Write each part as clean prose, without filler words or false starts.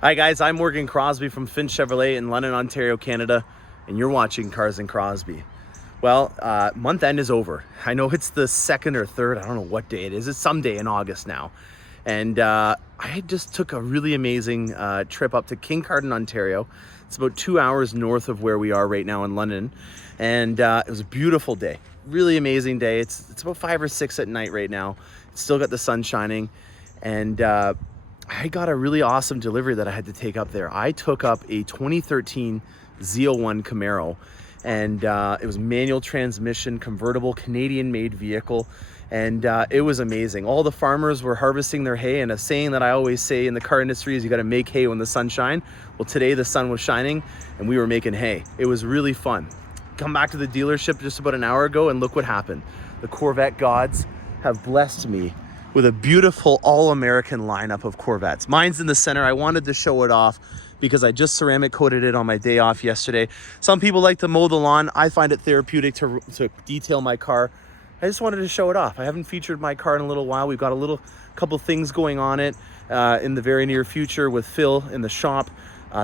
Hi guys, I'm Morgan Crosbie from Finch Chevrolet in London, Ontario, Canada, and you're watching Cars and Crosbie. Well, month end is over. I know it's the 2nd or 3rd, I don't know what day it is. It's some day in August now. And I just took a really amazing trip up to Kincardine, Ontario. It's about 2 hours north of where we are right now in London. And it was a beautiful day, really amazing day. It's about 5 or 6 at night right now. It's still got the sun shining. And I got a really awesome delivery that I had to take up there. I took up a 2013 Z01 Camaro, and it was manual transmission, convertible, Canadian-made vehicle, and it was amazing. All the farmers were harvesting their hay, and a saying that I always say in the car industry is you gotta make hay when the sun shines. Well, today the sun was shining, and we were making hay. It was really fun. Come back to the dealership just about an hour ago, and look what happened. The Corvette gods have blessed me with a beautiful all-American lineup of Corvettes. Mine's in the center. I wanted to show it off because I just ceramic coated it on my day off yesterday. Some people like to mow the lawn. I find it therapeutic to detail my car. I just wanted to show it off. I haven't featured my car in a little while. We've got a couple things going on it in the very near future with Phil in the shop.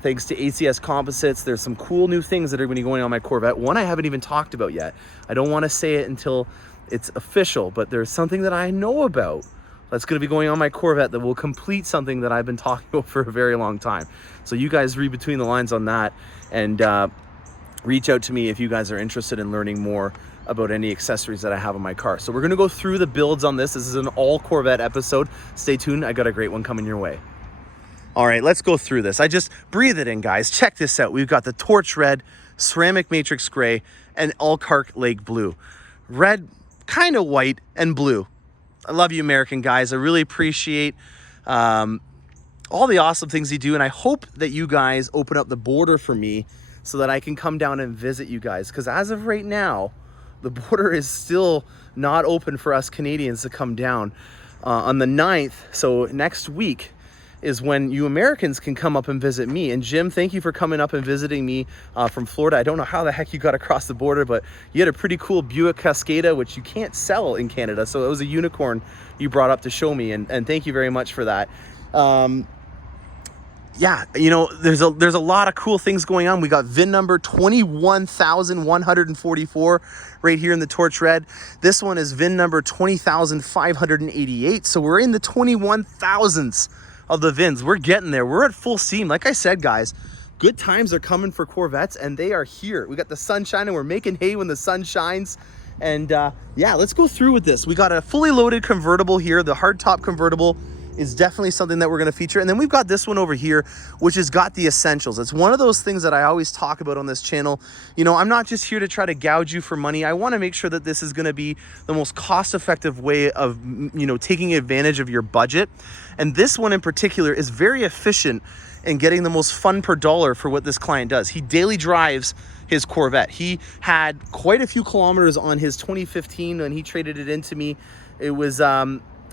Thanks to ACS Composites, there's some cool new things that are going to be going on my Corvette. One I haven't even talked about yet. I don't want to say it until it's official, but there's something that I know about that's going to be going on my Corvette that will complete something that I've been talking about for a very long time. So you guys read between the lines on that, and reach out to me if you guys are interested in learning more about any accessories that I have on my car. So we're going to go through the builds on this. This is an all Corvette episode. Stay tuned. I got a great one coming your way. All right, let's go through this. I just breathe it in, guys. Check this out. We've got the torch red, ceramic matrix gray, and Elkhart Lake blue. Red, kind of white, and blue. I love you, American guys. I really appreciate all the awesome things you do, and I hope that you guys open up the border for me so that I can come down and visit you guys, because as of right now, the border is still not open for us Canadians to come down. On the 9th, so next week, is when you Americans can come up and visit me. And Jim, thank you for coming up and visiting me from Florida. I don't know how the heck you got across the border, but you had a pretty cool Buick Cascada, which you can't sell in Canada. So it was a unicorn you brought up to show me, and thank you very much for that. Yeah, you know, there's a lot of cool things going on. We got VIN number 21,144 right here in the torch red. This one is VIN number 20,588. So we're in the 21,000s of the VINs. We're getting there. We're at full steam. Like I said, guys, good times are coming for Corvettes, and they are here. We got the sun shining. We're making hay when the sun shines. And yeah, let's go through with this. We got a fully loaded convertible here. The hardtop convertible is definitely something that we're going to feature. And then we've got this one over here, which has got the essentials. It's one of those things that I always talk about on this channel. You know, I'm not just here to try to gouge you for money. I want to make sure that this is going to be the most cost-effective way of, you know, taking advantage of your budget. And this one in particular is very efficient in getting the most fun per dollar for what this client does. He daily drives his Corvette. He had quite a few kilometers on his 2015 when he traded it into me. It was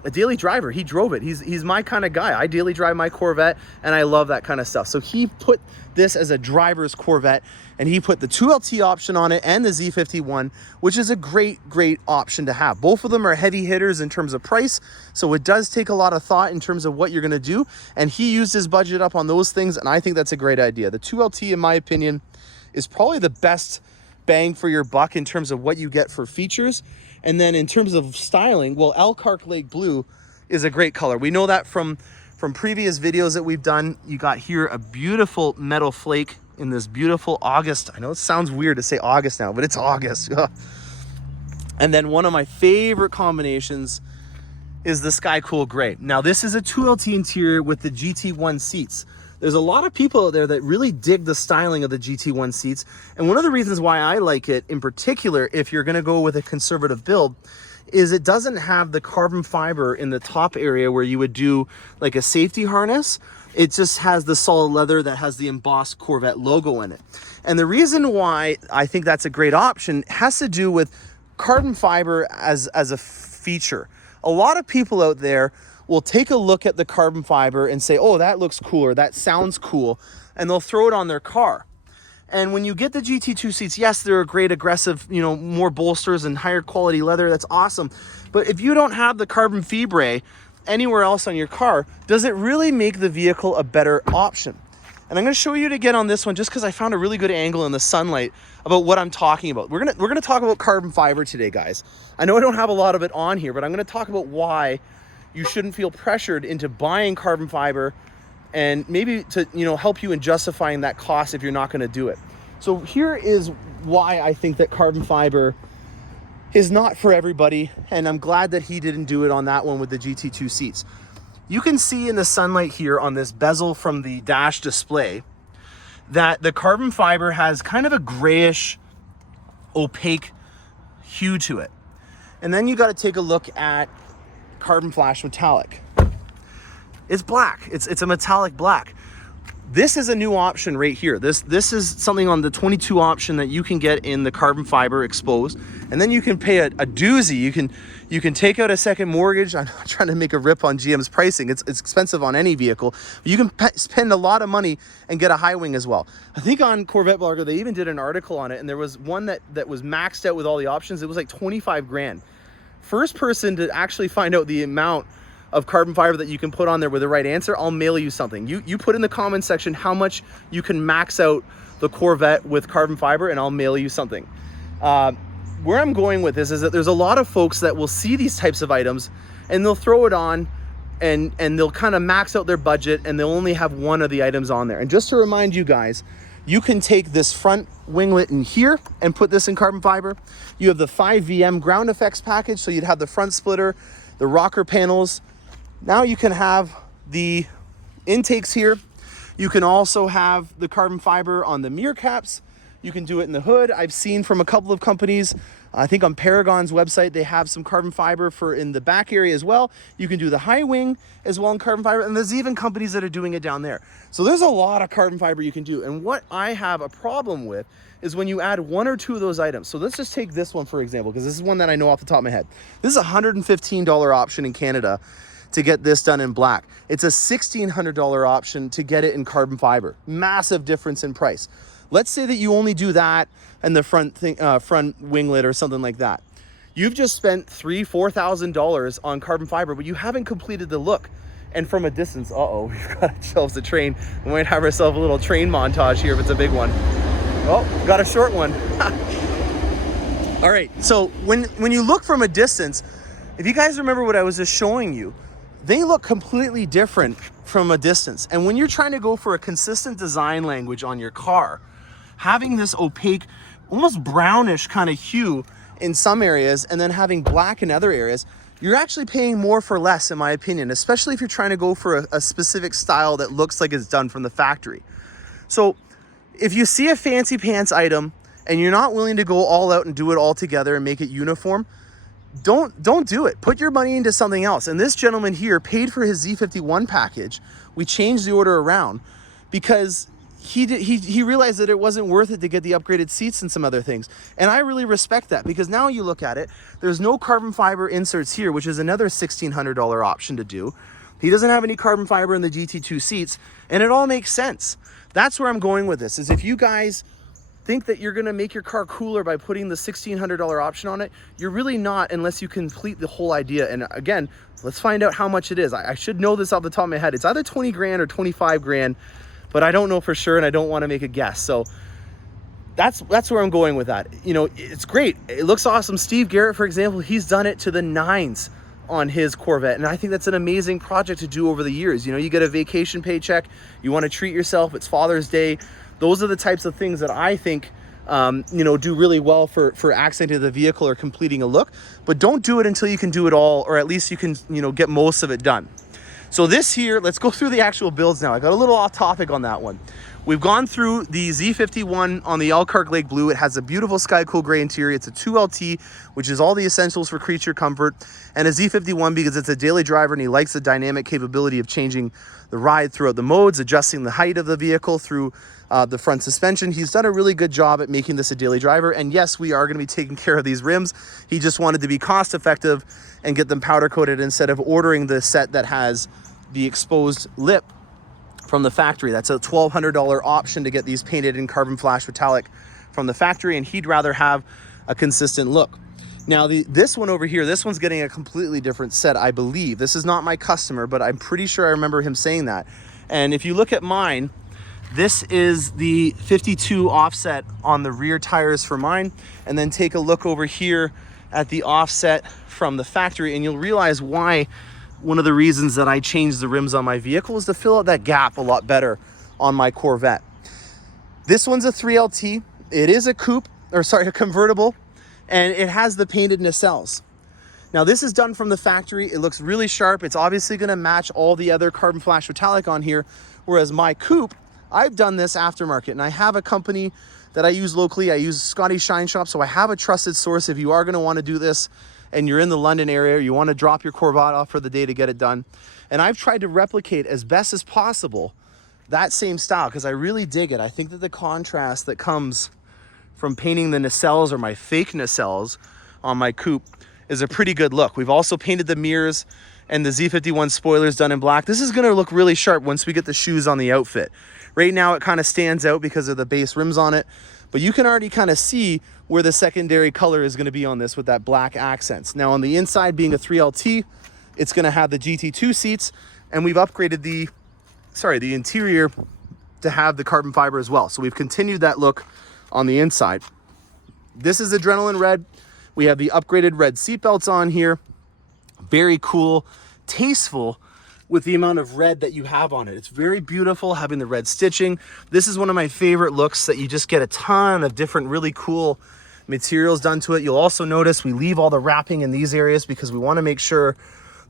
a daily driver. He drove it. He's my kind of guy. I daily drive my Corvette, and I love that kind of stuff. So he put this as a driver's Corvette, and he put the 2LT option on it and the Z51, which is a great option to have. Both of them are heavy hitters in terms of price, so it does take a lot of thought in terms of what you're going to do, and he used his budget up on those things, and I think that's a great idea. The 2LT, in my opinion, is probably the best bang for your buck in terms of what you get for features. And then in terms of styling, well, Elkhart Lake blue is a great color. We know that from previous videos that we've done. You got here a beautiful metal flake in this beautiful August. I know it sounds weird to say August now, but it's August. And then one of my favorite combinations is the Sky Cool Gray. Now this is a 2LT interior with the GT1 seats. There's a lot of people out there that really dig the styling of the GT1 seats. And one of the reasons why I like it in particular, if you're gonna go with a conservative build, is it doesn't have the carbon fiber in the top area where you would do like a safety harness. It just has the solid leather that has the embossed Corvette logo in it. And the reason why I think that's a great option has to do with carbon fiber as a feature. A lot of people out there will take a look at the carbon fiber and say, oh, that looks cool, or that sounds cool, and they'll throw it on their car. And when you get the GT2 seats, yes, they're a great aggressive, you know, more bolsters and higher quality leather. That's awesome. But if you don't have the carbon fibre anywhere else on your car, does it really make the vehicle a better option? And I'm going to show you it again on this one just because I found a really good angle in the sunlight about what I'm talking about. We're gonna talk about carbon fiber today, guys. I know I don't have a lot of it on here, but I'm going to talk about why you shouldn't feel pressured into buying carbon fiber, and maybe to help you in justifying that cost if you're not going to do it. So here is why I think that carbon fiber is not for everybody, and I'm glad that he didn't do it on that one with the GT2 seats. You can see in the sunlight here on this bezel from the dash display that the carbon fiber has kind of a grayish, opaque hue to it. And then you got to take a look at carbon flash metallic. It's black. It's a metallic black. This is a new option right here. This is something on the 22 option that you can get in the carbon fiber exposed, and then you can pay a doozy. You can take out a second mortgage. I'm not trying to make a rip on GM's pricing. It's expensive on any vehicle. You can spend a lot of money and get a high wing as well. I think on Corvette Blogger they even did an article on it, and there was one that was maxed out with all the options. It was like 25 grand. First person to actually find out the amount of carbon fiber that you can put on there with the right answer, I'll mail you something. You put in the comment section how much you can max out the Corvette with carbon fiber, and I'll mail you something. Where I'm going with this is that there's a lot of folks that will see these types of items and they'll throw it on and they'll kind of max out their budget, and they'll only have one of the items on there. And just to remind you guys, you can take this front winglet in here and put this in carbon fiber. You have the 5VM ground effects package, so you'd have the front splitter, the rocker panels. Now you can have the intakes here. You can also have the carbon fiber on the mirror caps. You can do it in the hood. I've seen from a couple of companies, I think on Paragon's website, they have some carbon fiber for in the back area as well. You can do the high wing as well in carbon fiber, and there's even companies that are doing it down there. So there's a lot of carbon fiber you can do. And what I have a problem with is when you add one or two of those items. So let's just take this one for example, because this is one that I know off the top of my head. This is a $115 option in Canada to get this done in black. It's a $1,600 option to get it in carbon fiber. Massive difference in price. Let's say that you only do that and the front winglet or something like that. You've just spent $3,000-$4,000 on carbon fiber, but you haven't completed the look. And from a distance, we've got ourselves a train. We might have ourselves a little train montage here if it's a big one. Oh, got a short one. All right, so when you look from a distance, if you guys remember what I was just showing you, they look completely different from a distance. And when you're trying to go for a consistent design language on your car, having this opaque, almost brownish kind of hue in some areas and then having black in other areas, you're actually paying more for less, in my opinion, especially if you're trying to go for a specific style that looks like it's done from the factory. So if you see a fancy pants item and you're not willing to go all out and do it all together and make it uniform, don't do it. Put your money into something else. And this gentleman here paid for his Z51 package. We changed the order around because he realized that it wasn't worth it to get the upgraded seats and some other things. And I really respect that, because now you look at it, there's no carbon fiber inserts here, which is another $1,600 option to do. He doesn't have any carbon fiber in the GT2 seats, and it all makes sense. That's where I'm going with this, is if you guys think that you're gonna make your car cooler by putting the $1,600 option on it, you're really not, unless you complete the whole idea. And again, let's find out how much it is. I should know this off the top of my head. It's either 20 grand or 25 grand, but I don't know for sure, and I don't want to make a guess. So that's where I'm going with that. You know, it's great. It looks awesome. Steve Garrett, for example, he's done it to the 9s on his Corvette, and I think that's an amazing project to do over the years. You know, you get a vacation paycheck, you want to treat yourself, it's Father's Day. Those are the types of things that I think do really well for accenting the vehicle or completing a look. But don't do it until you can do it all, or at least you can get most of it done. So this here, let's go through the actual builds now. I got a little off topic on that one. We've gone through the Z51 on the Elkhart Lake Blue. It has a beautiful sky cool gray interior. It's a 2LT, which is all the essentials for creature comfort, and a Z51 because it's a daily driver and he likes the dynamic capability of changing the ride throughout the modes, adjusting the height of the vehicle through the front suspension. He's done a really good job at making this a daily driver. And yes, we are going to be taking care of these rims. He just wanted to be cost effective and get them powder coated instead of ordering the set that has the exposed lip from the factory. That's a $1,200 option to get these painted in carbon flash metallic from the factory, and he'd rather have a consistent look. Now this one over here, this one's getting a completely different set, I believe. This is not my customer, but I'm pretty sure I remember him saying that. And if you look at mine, this is the 52 offset on the rear tires for mine. And then take a look over here at the offset from the factory, and you'll realize why one of the reasons that I changed the rims on my vehicle is to fill out that gap a lot better on my Corvette. This one's a 3LT. It is a coupe, or sorry, a convertible, and it has the painted nacelles. Now this is done from the factory. It looks really sharp. It's obviously gonna match all the other carbon flash metallic on here, whereas my coupe, I've done this aftermarket, and I have a company that I use locally. I use Scotty Shine Shop, so I have a trusted source if you are gonna wanna do this and you're in the London area, you wanna drop your Corvette off for the day to get it done. And I've tried to replicate as best as possible that same style because I really dig it. I think that the contrast that comes from painting the nacelles or my fake nacelles on my coupe is a pretty good look. We've also painted the mirrors and the Z51 spoilers done in black. This is gonna look really sharp once we get the shoes on the outfit. Right now it kind of stands out because of the base rims on it, but you can already kind of see where the secondary color is gonna be on this with that black accents. Now on the inside, being a 3LT, it's gonna have the GT2 seats, and we've upgraded the interior to have the carbon fiber as well. So we've continued that look on the inside. This is Adrenaline Red. We have the upgraded red seatbelts on here. Very cool, tasteful with the amount of red that you have on it. It's very beautiful having the red stitching. This is one of my favorite looks that you just get a ton of different really cool materials done to it. You'll also notice we leave all the wrapping in these areas because we want to make sure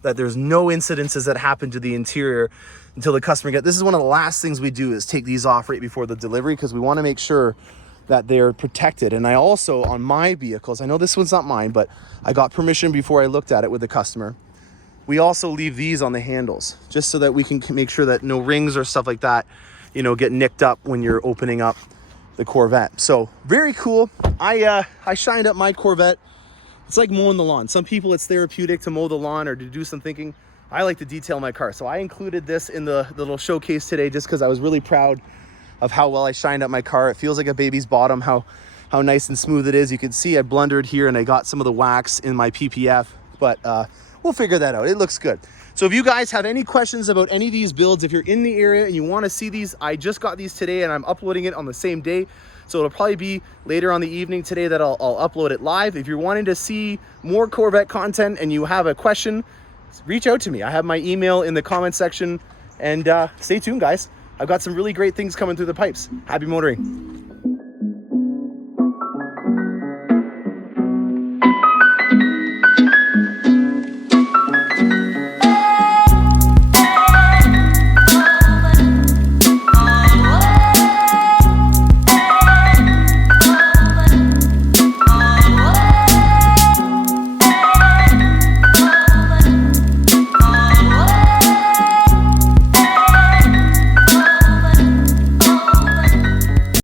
that there's no incidences that happen to the interior until the customer gets. This is one of the last things we do is take these off right before the delivery because we want to make sure that they're protected. And I also, on my vehicles, I know this one's not mine, but I got permission before I looked at it with the customer. We also leave these on the handles just so that we can make sure that no rings or stuff like that, you know, get nicked up when you're opening up the Corvette. So very cool. I shined up my Corvette. It's like mowing the lawn. Some people it's therapeutic to mow the lawn or to do some thinking. I like to detail my car. So I included this in the little showcase today just because I was really proud of how well I shined up my car. It feels like a baby's bottom, how nice and smooth it is. You can see I blundered here and I got some of the wax in my PPF, but we'll figure that out. It looks good. So if you guys have any questions about any of these builds, if you're in the area and you want to see these, I just got these today and I'm uploading it on the same day. So it'll probably be later on the evening today that I'll upload it live. If you're wanting to see more Corvette content and you have a question, reach out to me. I have my email in the comment section, and stay tuned, guys. I've got some really great things coming through the pipes. Happy motoring.